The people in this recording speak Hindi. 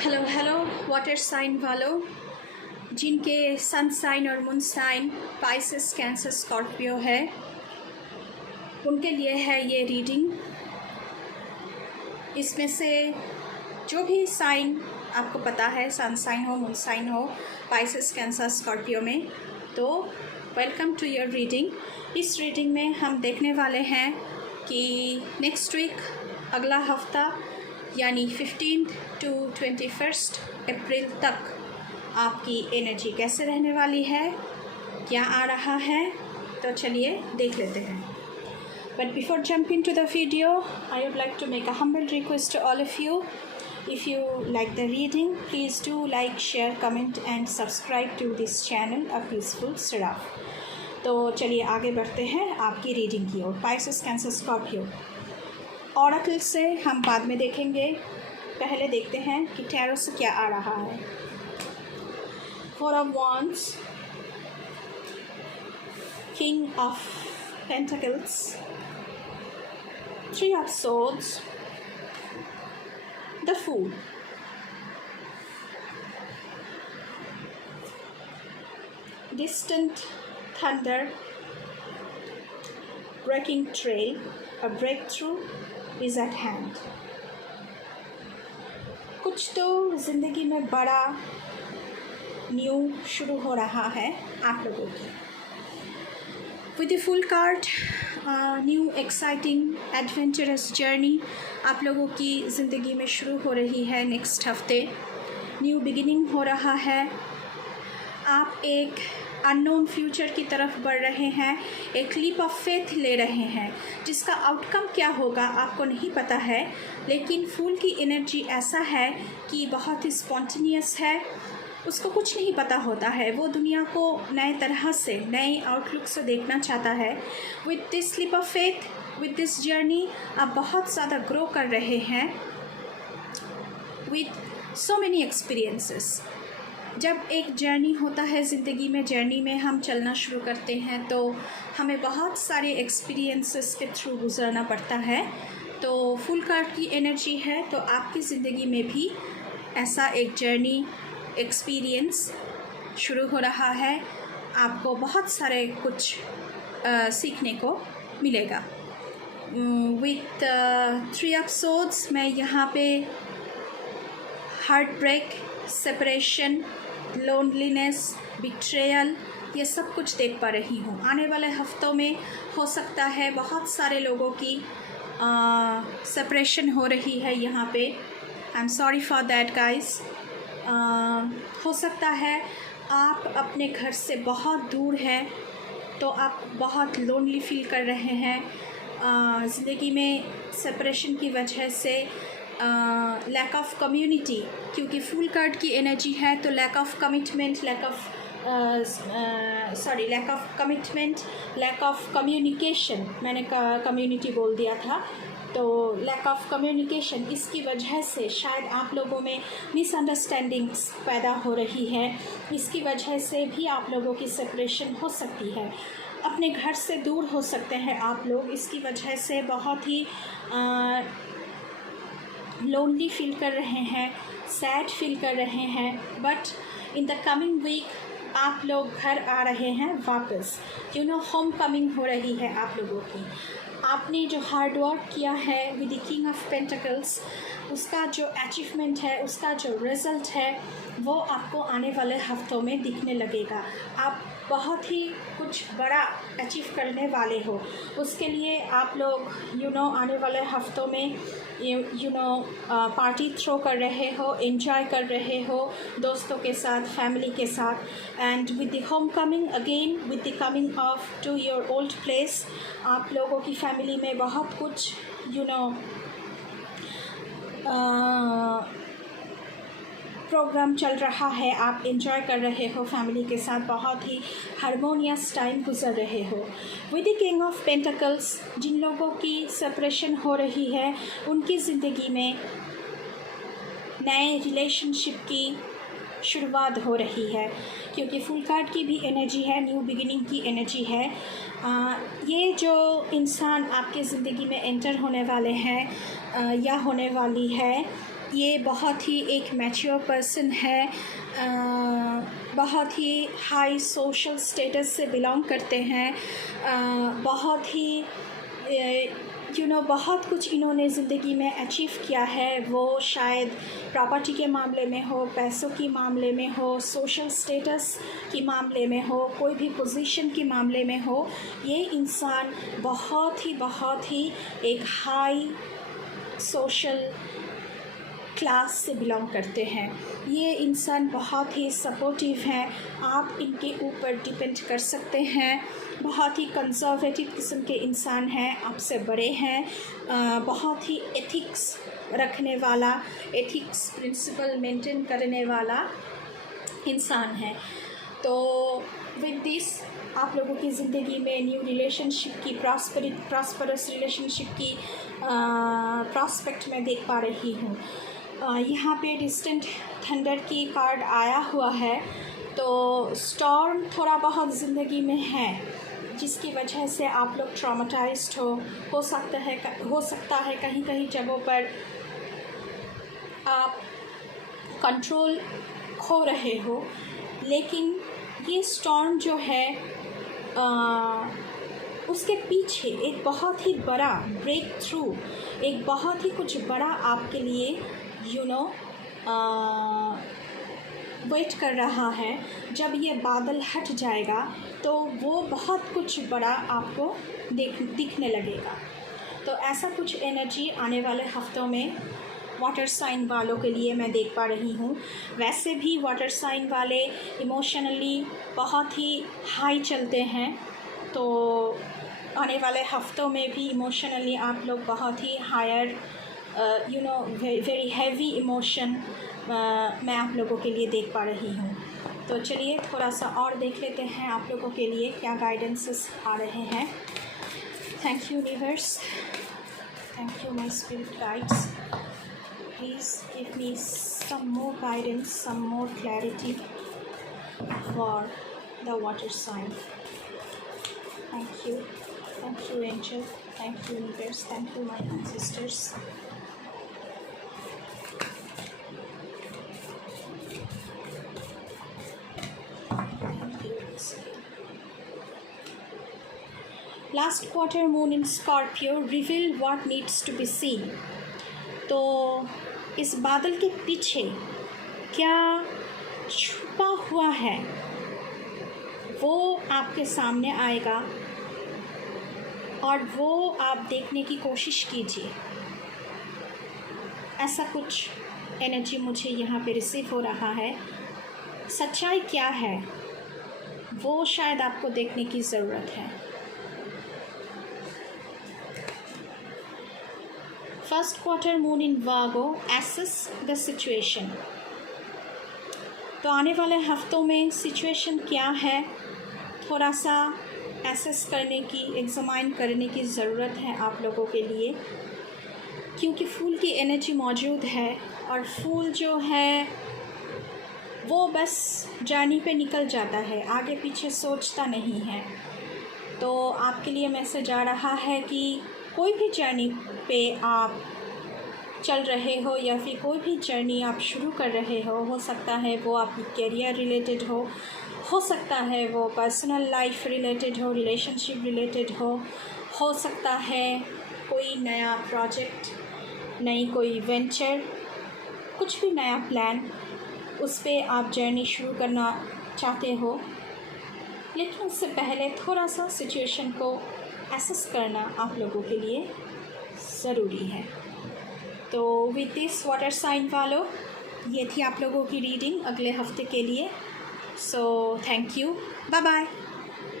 हेलो हेलो वाटर साइन वालों, जिनके सन साइन और moon sign Pisces, cancer, Scorpio है, उनके लिए है ये रीडिंग। इसमें से जो भी साइन आपको पता है, सन साइन हो, मून साइन हो, पाइसेस, कैंसर, स्कॉर्पियो में, तो वेलकम टू योर रीडिंग। इस रीडिंग में हम देखने वाले हैं कि नेक्स्ट वीक, अगला हफ्ता यानी 15 to 21 अप्रैल तक आपकी एनर्जी कैसे रहने वाली है, क्या आ रहा है। तो चलिए देख लेते हैं। But before jumping to the video, I would like to make a humble request to all of you. If you like the reading, please do like, share, comment and subscribe to this channel, A Peaceful Seraph। तो चलिए आगे बढ़ते हैं आपकी रीडिंग की ओर। पाइसेस, कैंसर, स्कॉर्पियो ऑरेकल से हम बाद में देखेंगे। पहले देखते हैं कि टैरो से क्या आ रहा है। Four of wands, king of pentacles, three of swords, the fool, distant thunder, breaking trail, a breakthrough is at hand। कुछ तो ज़िंदगी में बड़ा न्यू शुरू हो रहा है आप लोगों की। With the full card, new exciting adventurous journey आप लोगों की ज़िंदगी में शुरू हो रही है। नेक्स्ट हफ्ते न्यू बिगिनिंग हो रहा है। आप एक अननोन फ्यूचर की तरफ बढ़ रहे हैं, एक लीप ऑफ फेथ ले रहे हैं, जिसका आउटकम क्या होगा आपको नहीं पता है। लेकिन फूल की एनर्जी ऐसा है कि बहुत ही स्पॉन्टेनियस है, उसको कुछ नहीं पता होता है, वो दुनिया को नए तरह से, नए आउटलुक से देखना चाहता है। With this leap of faith, with this journey आप बहुत ज़्यादा ग्रो कर रहे हैं विद सो मैनी एक्सपीरियंसेस। जब एक जर्नी होता है ज़िंदगी में, जर्नी में हम चलना शुरू करते हैं तो हमें बहुत सारे एक्सपीरियंसेस के थ्रू गुजरना पड़ता है। तो फुल कार्ड की एनर्जी है, तो आपकी ज़िंदगी में भी ऐसा एक जर्नी, एक्सपीरियंस शुरू हो रहा है। आपको बहुत सारे कुछ सीखने को मिलेगा। विथ थ्री ऑफ सोर्ड्स मैं यहाँ पे heartbreak, separation, loneliness, betrayal, ये सब कुछ देख पा रही हूँ। आने वाले हफ्तों में हो सकता है बहुत सारे लोगों की सेपरेशन हो रही है यहाँ पे। I am sorry for that guys. हो सकता है आप अपने घर से बहुत दूर हैं, तो आप बहुत लोनली फील कर रहे हैं। ज़िंदगी में सेपरेशन की वजह से लैक ऑफ कम्युनिटी, क्योंकि फुल कार्ड की एनर्जी है, तो lack of commitment, lack of communication, मैंने कम्युनिटी बोल दिया था, तो लैक ऑफ कम्युनिकेशन, इसकी वजह से शायद आप लोगों में मिसअंडरस्टैंडिंग्स पैदा हो रही है। इसकी वजह से भी आप लोगों की सेपरेशन हो सकती है। अपने घर से दूर हो सकते हैं आप लोग, इसकी वजह से बहुत ही लोनली फील कर रहे हैं, सैड फील कर रहे हैं। But in the coming week आप लोग घर आ रहे हैं वापस। होम कमिंग हो रही है आप लोगों की। आपने जो हार्ड वर्क किया है with the king of pentacles, उसका जो अचीवमेंट है, उसका जो रिज़ल्ट है, वो आपको आने वाले हफ्तों में दिखने लगेगा। आप बहुत ही कुछ बड़ा अचीव करने वाले हो। उसके लिए आप लोग आने वाले हफ्तों में पार्टी थ्रो कर रहे हो, एंजॉय कर रहे हो दोस्तों के साथ, फैमिली के साथ। And with the homecoming again, with the coming of to your old place, आप लोगों की फैमिली में बहुत कुछ प्रोग्राम चल रहा है, आप एंजॉय कर रहे हो फैमिली के साथ, बहुत ही हारमोनियस टाइम गुजर रहे हो। With the king of pentacles, जिन लोगों की सेपरेशन हो रही है, उनकी ज़िंदगी में नए रिलेशनशिप की शुरुआत हो रही है, क्योंकि फुल कार्ड की भी एनर्जी है, न्यू बिगिनिंग की एनर्जी है। ये जो इंसान आपके ज़िंदगी में एंटर होने वाले हैं या होने वाली है, ये बहुत ही एक मैच्योर पर्सन है, बहुत ही हाई सोशल स्टेटस से बिलोंग करते हैं, बहुत ही बहुत कुछ इन्होंने ज़िंदगी में अचीव किया है। वो शायद प्रॉपर्टी के मामले में हो, पैसों के मामले में हो, सोशल स्टेटस के मामले में हो, कोई भी पोजीशन के मामले में हो, ये इंसान बहुत ही एक हाई सोशल क्लास से बिलोंग करते हैं। ये इंसान बहुत ही सपोर्टिव हैं, आप इनके ऊपर डिपेंड कर सकते हैं। बहुत ही कंजर्वेटिव किस्म के इंसान हैं, आपसे बड़े हैं, बहुत ही एथिक्स रखने वाला, एथिक्स प्रिंसिपल मेंटेन करने वाला इंसान है। तो विद दिस आप लोगों की ज़िंदगी में न्यू रिलेशनशिप की प्रॉस्परस रिलेशनशिप की प्रॉस्पेक्ट में देख पा रही हूँ। यहाँ पे डिस्टेंट थंडर की कार्ड आया हुआ है, तो स्टॉर्म थोड़ा बहुत ज़िंदगी में है, जिसकी वजह से आप लोग ट्रॉमाटाइज्ड हो सकता है कहीं कहीं जगहों पर आप कंट्रोल खो रहे हो। लेकिन ये स्टॉर्म जो है उसके पीछे एक बहुत ही बड़ा ब्रेक थ्रू, एक बहुत ही कुछ बड़ा आपके लिए वेट कर रहा है। जब ये बादल हट जाएगा तो वो बहुत कुछ बड़ा आपको दिखने लगेगा। तो ऐसा कुछ एनर्जी आने वाले हफ्तों में वाटर साइन वालों के लिए मैं देख पा रही हूँ। वैसे भी वाटर साइन वाले इमोशनली बहुत ही हाई चलते हैं, तो आने वाले हफ्तों में भी इमोशनली आप लोग बहुत ही हायर वेरी हैवी इमोशन मैं आप लोगों के लिए देख पा रही हूँ। तो चलिए थोड़ा सा और देख लेते हैं आप लोगों के लिए क्या गाइडेंसेस आ रहे हैं। Thank you universe, thank you my spirit guides, please give me some more guidance, some more clarity for the water sign. Thank you angel, thank you universe, thank you my ancestors. Last quarter moon in Scorpio reveal what needs to be seen. तो इस बादल के पीछे क्या छुपा हुआ है वो आपके सामने आएगा और वो आप देखने की कोशिश कीजिए। ऐसा कुछ एनर्जी मुझे यहाँ पे रिसीव हो रहा है। सच्चाई क्या है वो शायद आपको देखने की ज़रूरत है। First quarter moon in Virgo, assess the situation. तो आने वाले हफ्तों में सिचुएशन क्या है थोड़ा सा एसेस करने की, एग्जामाइन करने की ज़रूरत है आप लोगों के लिए, क्योंकि फूल की एनर्जी मौजूद है और फूल जो है वो बस जर्नी पे निकल जाता है, आगे पीछे सोचता नहीं है। तो आपके लिए मैसेज आ रहा है कि कोई भी जर्नी पे आप चल रहे हो या फिर कोई भी जर्नी आप शुरू कर रहे हो सकता है वो आपकी करियर रिलेटेड हो सकता है वो पर्सनल लाइफ रिलेटेड हो, रिलेशनशिप रिलेटेड हो सकता है कोई नया प्रोजेक्ट, नई कोई वेंचर, कुछ भी नया प्लान, उस पर आप जर्नी शुरू करना चाहते हो। लेकिन उससे पहले थोड़ा सा सिचुएशन को एसेस करना आप लोगों के लिए ज़रूरी है। तो विद दिस वाटर साइन वालों, ये थी आप लोगों की रीडिंग अगले हफ्ते के लिए। So thank you, bye bye.